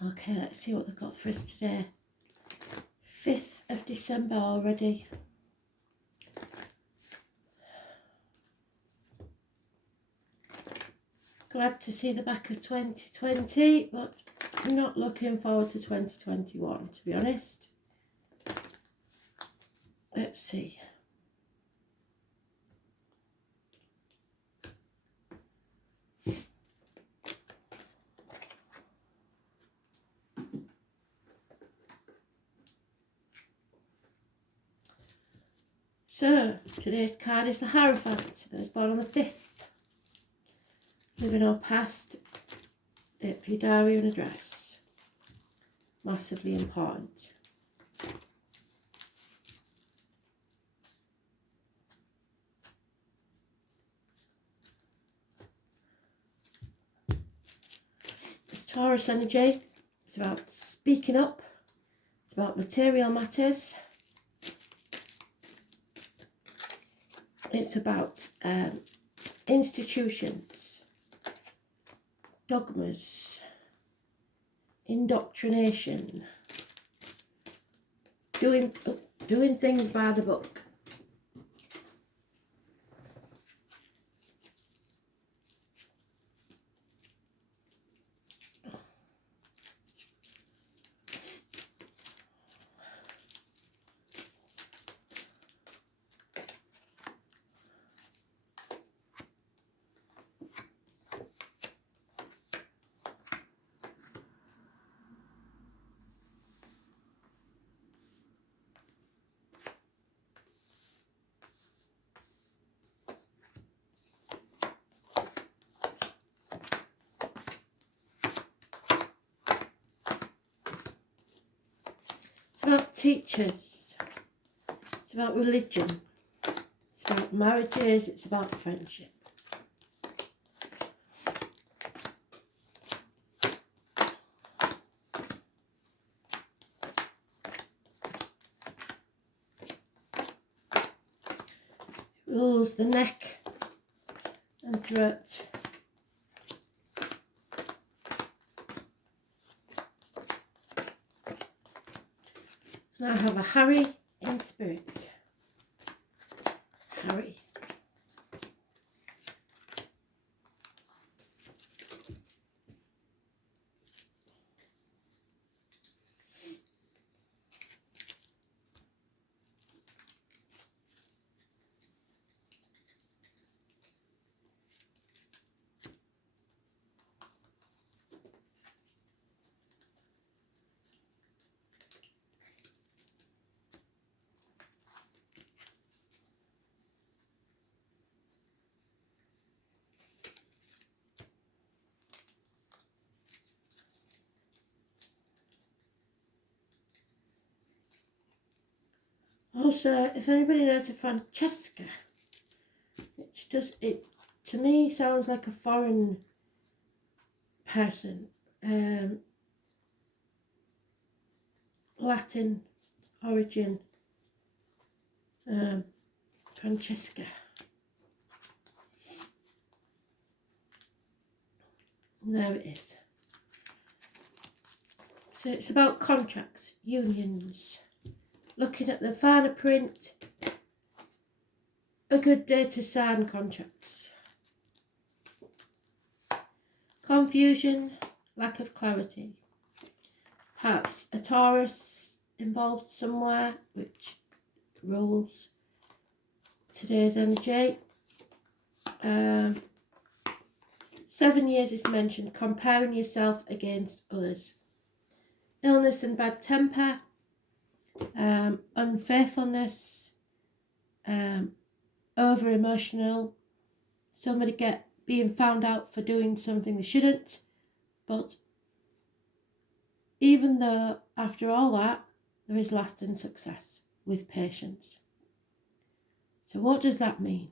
Okay, let's see what they've got for us today. 5th of December already. Glad to see the back of 2020, but not looking forward to 2021, to be honest. Let's see. So, today's card is the Hierophant. That was born on the 5th. Living or past, date for your diary and address. Massively important. It's Taurus energy. It's about speaking up. It's about material matters. It's about institutions, dogmas, indoctrination, doing things by the book. It's about teachers, it's about religion, it's about marriages, it's about friendship. It rules the neck and throat. And I have a Harry in spirit. Harry. Also, if anybody knows of Francesca, which does it to me sounds like a foreign person, Latin origin, Francesca. And there it is. So it's about contracts, unions, looking at the finer print, a good day to sign contracts. Confusion, lack of clarity. Perhaps a Taurus involved somewhere, which rules today's energy. 7 years is mentioned, comparing yourself against others. Illness and bad temper, unfaithfulness, over emotional, somebody being found out for doing something they shouldn't, but even though after all that there is lasting success with patience. So what does that mean?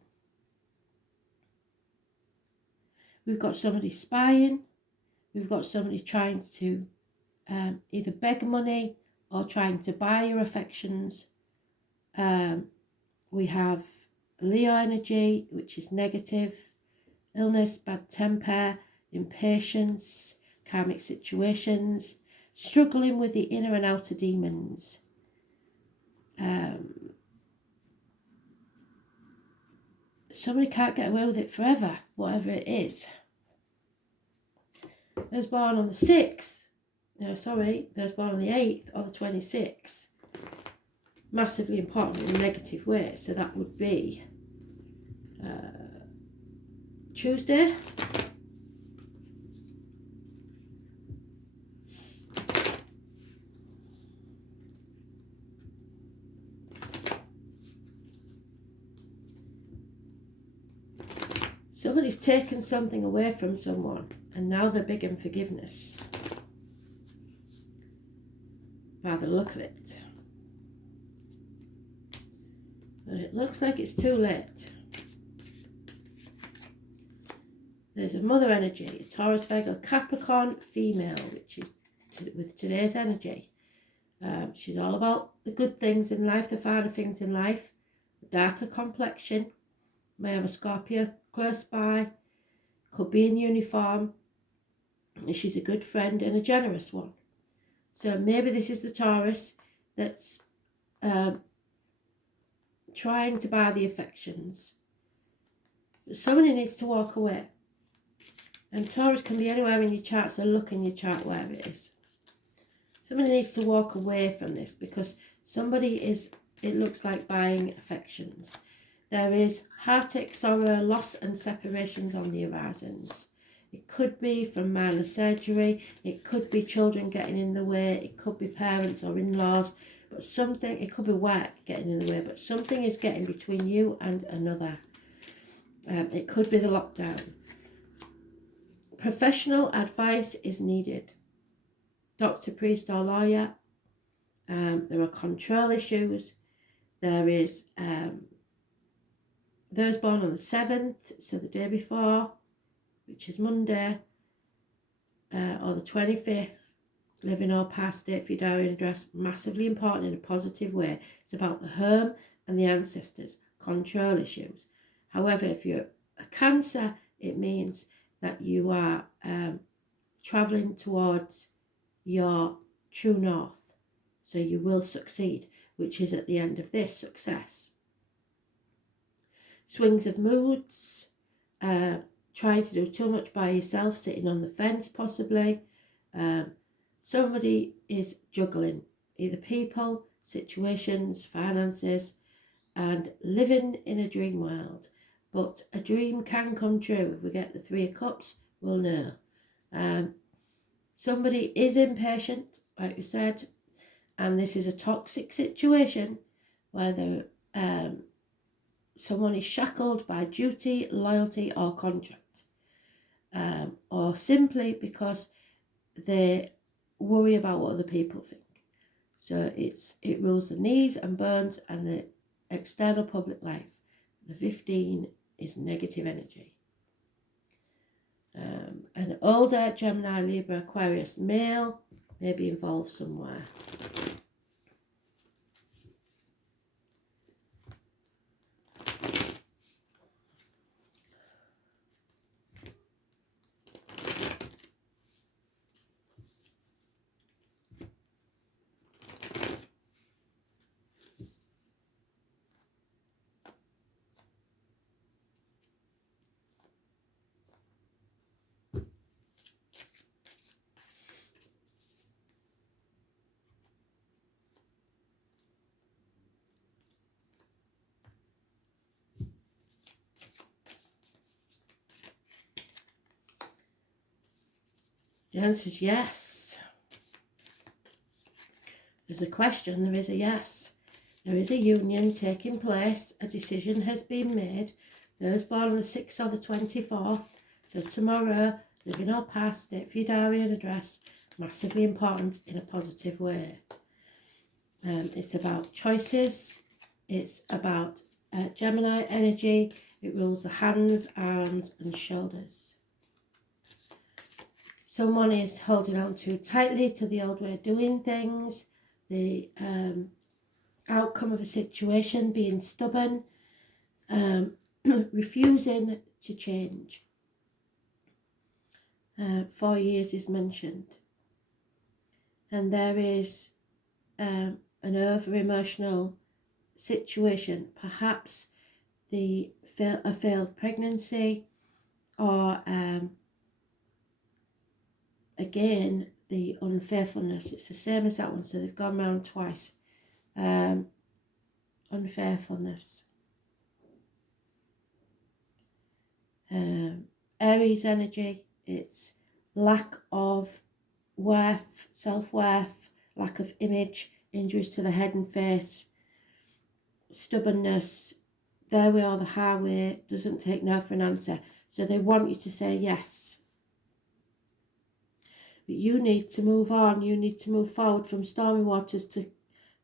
We've got somebody spying, we've got somebody trying to either beg money or trying to buy your affections. We have Leo energy, which is negative, illness, bad temper, impatience, karmic situations. struggling with the inner and outer demons. Somebody can't get away with it forever, whatever it is. Those born on the 6th, those born on the 8th or the 26th, massively important in a negative way. So that would be Tuesday. Somebody's taken something away from someone and now they're big in forgiveness. By the look of it. But it looks like it's too late. There's a mother energy, a Taurus, Virgo, Capricorn female, which is with today's energy. She's all about the good things in life, the finer things in life, the darker complexion. May have a Scorpio close by, could be in uniform. She's a good friend and a generous one. So maybe this is the Taurus that's trying to buy the affections. But somebody needs to walk away. And Taurus can be anywhere in your chart, so look in your chart where it is. Somebody needs to walk away from this because somebody is, it looks like, buying affections. There is heartache, sorrow, loss and separations on the horizons. It could be from minor surgery, it could be children getting in the way, it could be parents or in-laws, but something, it could be work getting in the way, but something is getting between you and another. It could be the lockdown. Professional advice is needed. Doctor, priest or lawyer. There are control issues. There is those born on the 7th, so the day before, which is Monday, or the 25th, living or past date for your diary and address, massively important in a positive way. It's about the home and the ancestors, control issues. However, if you're a Cancer, it means that you are travelling towards your true north. So you will succeed, which is at the end of this, success. Swings of moods, trying to do too much by yourself, sitting on the fence possibly. Somebody is juggling either people, situations, finances, and living in a dream world. But a dream can come true. If we get the 3 of Cups, we'll know. Somebody is impatient, like we said, and this is a toxic situation where someone is shackled by duty, loyalty or contract, or simply because they worry about what other people think. So it rules the knees and bones and the external public life. The 15 is negative energy. An older Gemini, Libra, Aquarius male may be involved somewhere. The answer is yes. There's a question, there is a yes. There is a union taking place, a decision has been made. Those born on the 6th or the 24th, so tomorrow, living or past, date for your diary and address, massively important in a positive way. It's about choices, it's about Gemini energy, it rules the hands, arms and shoulders. Someone is holding on too tightly to the old way of doing things, the outcome of a situation, being stubborn, refusing to change. 4 years is mentioned. and there is an over-emotional situation, perhaps a failed pregnancy, or again, the unfaithfulness. It's the same as that one, so they've gone round twice. Unfaithfulness. Aries energy, it's lack of worth, self-worth, lack of image, injuries to the head and face, stubbornness. There we are, the highway, doesn't take no for an answer. So they want you to say yes. But you need to move on. You need to move forward from stormy waters to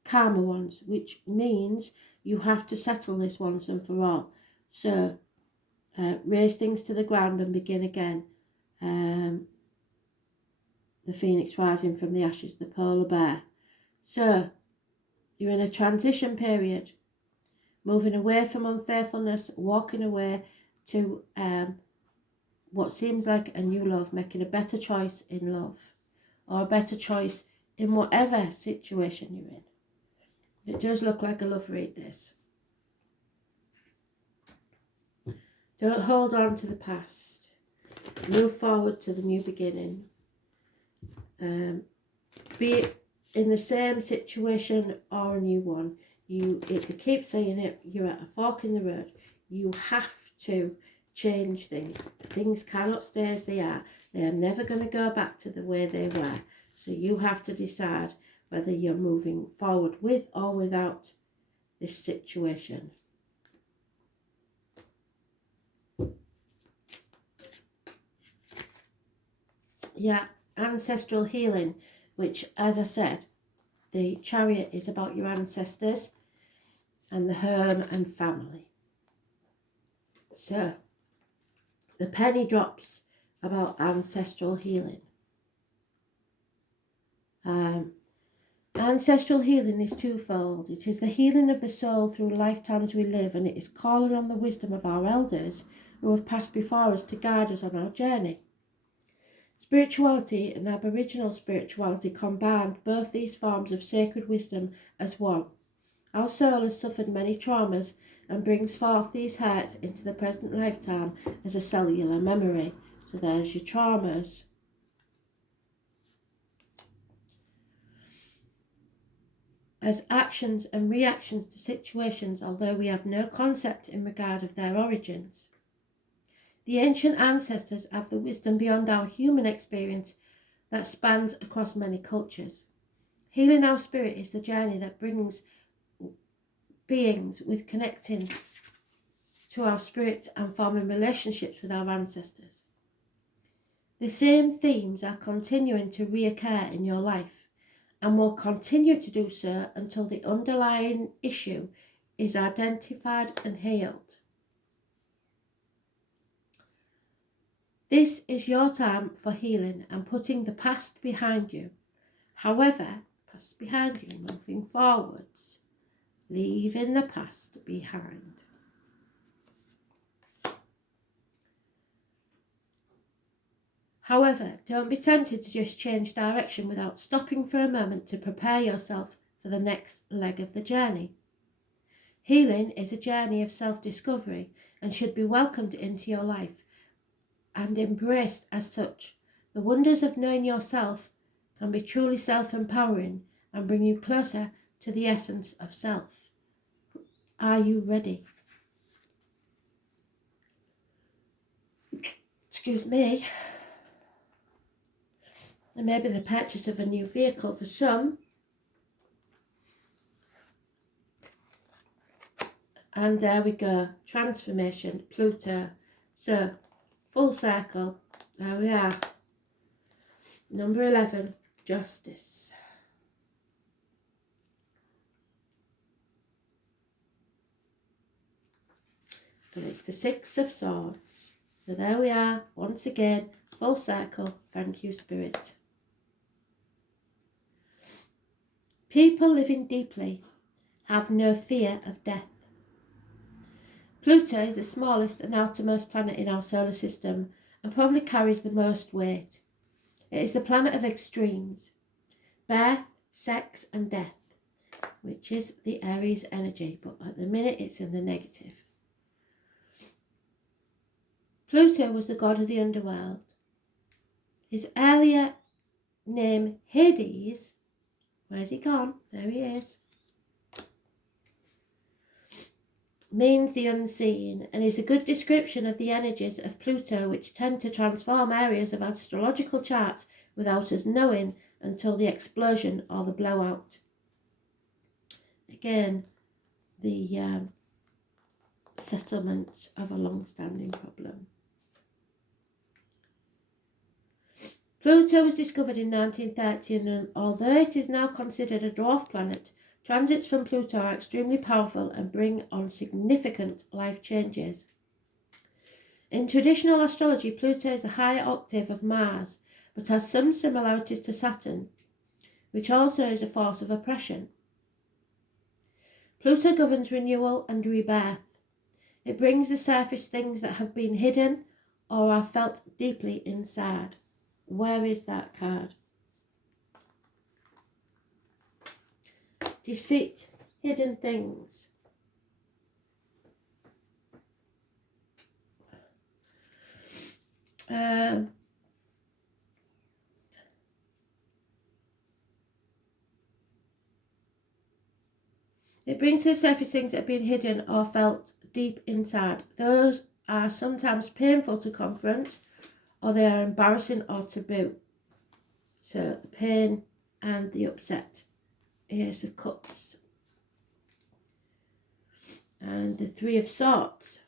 calmer ones, which means you have to settle this once and for all. So raise things to the ground and begin again. The phoenix rising from the ashes, the polar bear. So you're in a transition period, moving away from unfaithfulness, walking away to what seems like a new love, making a better choice in love, or a better choice in whatever situation you're in. It does look like a love read, this. Don't hold on to the past. Move forward to the new beginning. Be it in the same situation or a new one. If you keep saying it, you're at a fork in the road. You have to change things. Things cannot stay as they are. They are never going to go back to the way they were. So you have to decide whether you're moving forward with or without this situation. Yeah, ancestral healing, which, as I said, the Chariot is about your ancestors and the home and family. So, the penny drops about ancestral healing. Ancestral healing is twofold. It is the healing of the soul through lifetimes we live, and it is calling on the wisdom of our elders who have passed before us to guide us on our journey. Spirituality and Aboriginal spirituality combined both these forms of sacred wisdom as one. Our soul has suffered many traumas and brings forth these hurts into the present lifetime as a cellular memory. So there's your traumas. As actions and reactions to situations, although we have no concept in regard of their origins. The ancient ancestors have the wisdom beyond our human experience that spans across many cultures. Healing our spirit is the journey that brings beings with connecting to our spirit and forming relationships with our ancestors. The same themes are continuing to reoccur in your life and will continue to do so until the underlying issue is identified and healed. This is your time for healing and putting the past behind you. However, past behind you, moving forwards, leaving the past behind. However, don't be tempted to just change direction without stopping for a moment to prepare yourself for the next leg of the journey. Healing is a journey of self-discovery and should be welcomed into your life and embraced as such. The wonders of knowing yourself can be truly self-empowering and bring you closer to the essence of self. Are you ready? Excuse me. And maybe the purchase of a new vehicle for some. And there we go. Transformation, Pluto. So, full circle. There we are. Number 11, Justice. And it's the Six of Swords. So there we are. Once again, full circle. Thank you, Spirit. People living deeply have no fear of death. Pluto is the smallest and outermost planet in our solar system and probably carries the most weight. It is the planet of extremes. birth, sex and death, which is the Aries energy, but at the minute it's in the negative. Pluto was the god of the underworld. His earlier name, Hades, where's he gone? There he is, means the unseen, and is a good description of the energies of Pluto, which tend to transform areas of astrological charts without us knowing until the explosion or the blowout. Again, the settlement of a long-standing problem. Pluto was discovered in 1930, and although it is now considered a dwarf planet, transits from Pluto are extremely powerful and bring on significant life changes. In traditional astrology, Pluto is a higher octave of Mars, but has some similarities to Saturn, which also is a force of oppression. Pluto governs renewal and rebirth. It brings to surface things that have been hidden or are felt deeply inside. Where is that card? Deceit, hidden things. It brings to the surface things that have been hidden or felt deep inside. Those are sometimes painful to confront, or they are embarrassing or taboo. So the pain and the upset. Ace of Cups. And the Three of Swords.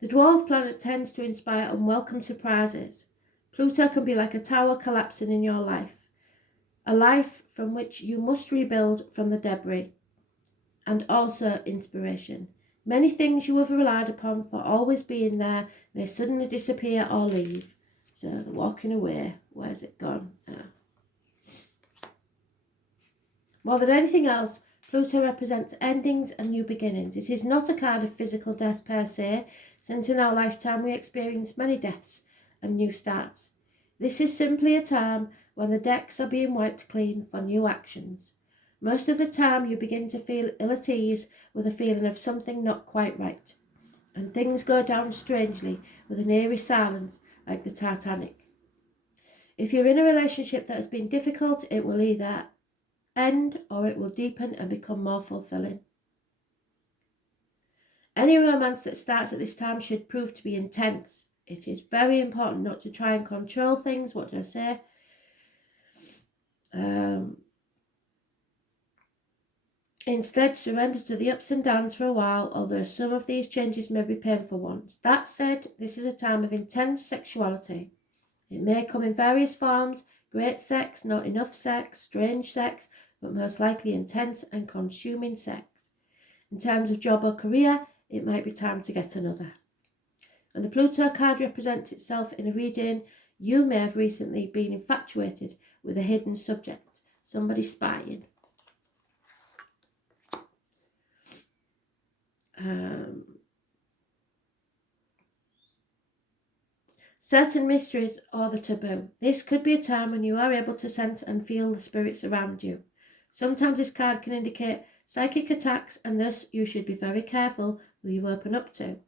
The dwarf planet tends to inspire unwelcome surprises. Pluto can be like a tower collapsing in your life. A life from which you must rebuild from the debris. And also inspiration. Many things you have relied upon for always being there may suddenly disappear or leave. So the walking away, where's it gone? More than anything else, Pluto represents endings and new beginnings. It is not a card of physical death per se, since in our lifetime we experience many deaths and new starts. This is simply a time when the decks are being wiped clean for new actions. Most of the time you begin to feel ill at ease with a feeling of something not quite right, and things go down strangely with an eerie silence like the Titanic. If you're in a relationship that has been difficult, it will either end or it will deepen and become more fulfilling. Any romance that starts at this time should prove to be intense. It is very important not to try and control things. What did I say? Instead, surrender to the ups and downs for a while, although some of these changes may be painful ones. That said, this is a time of intense sexuality. It may come in various forms: great sex, not enough sex, strange sex, but most likely intense and consuming sex. In terms of job or career, it might be time to get another. When the Pluto card represents itself in a reading, you may have recently been infatuated with a hidden subject, somebody spying. Certain mysteries or the taboo. This could be a time when you are able to sense and feel the spirits around you. Sometimes this card can indicate psychic attacks, and thus you should be very careful who you open up to.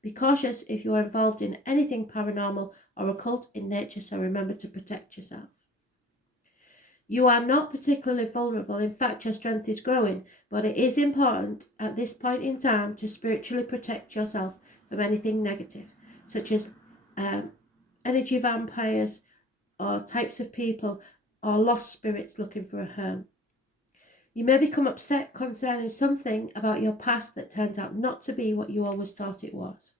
Be cautious if you are involved in anything paranormal or occult in nature, so remember to protect yourself. You are not particularly vulnerable. In fact, your strength is growing, but it is important at this point in time to spiritually protect yourself from anything negative, such as energy vampires or types of people or lost spirits looking for a home. You may become upset concerning something about your past that turns out not to be what you always thought it was.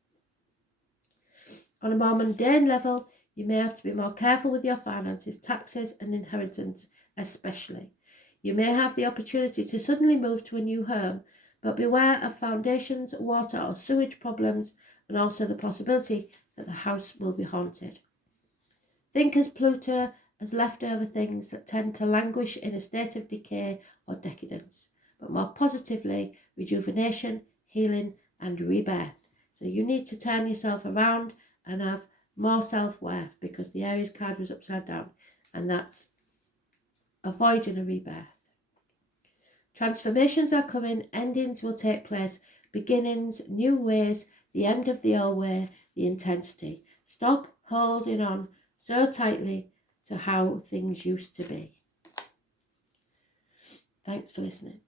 On a more mundane level, you may have to be more careful with your finances, taxes and inheritance especially. You may have the opportunity to suddenly move to a new home, but beware of foundations, water or sewage problems, and also the possibility that the house will be haunted. Think as Pluto as leftover things that tend to languish in a state of decay or decadence, but more positively, rejuvenation, healing and rebirth. So you need to turn yourself around and have more self-worth, because the Aries card was upside down, and that's avoiding a rebirth. Transformations are coming, endings will take place, beginnings, new ways, the end of the old way, the intensity. Stop holding on so tightly to how things used to be. Thanks for listening.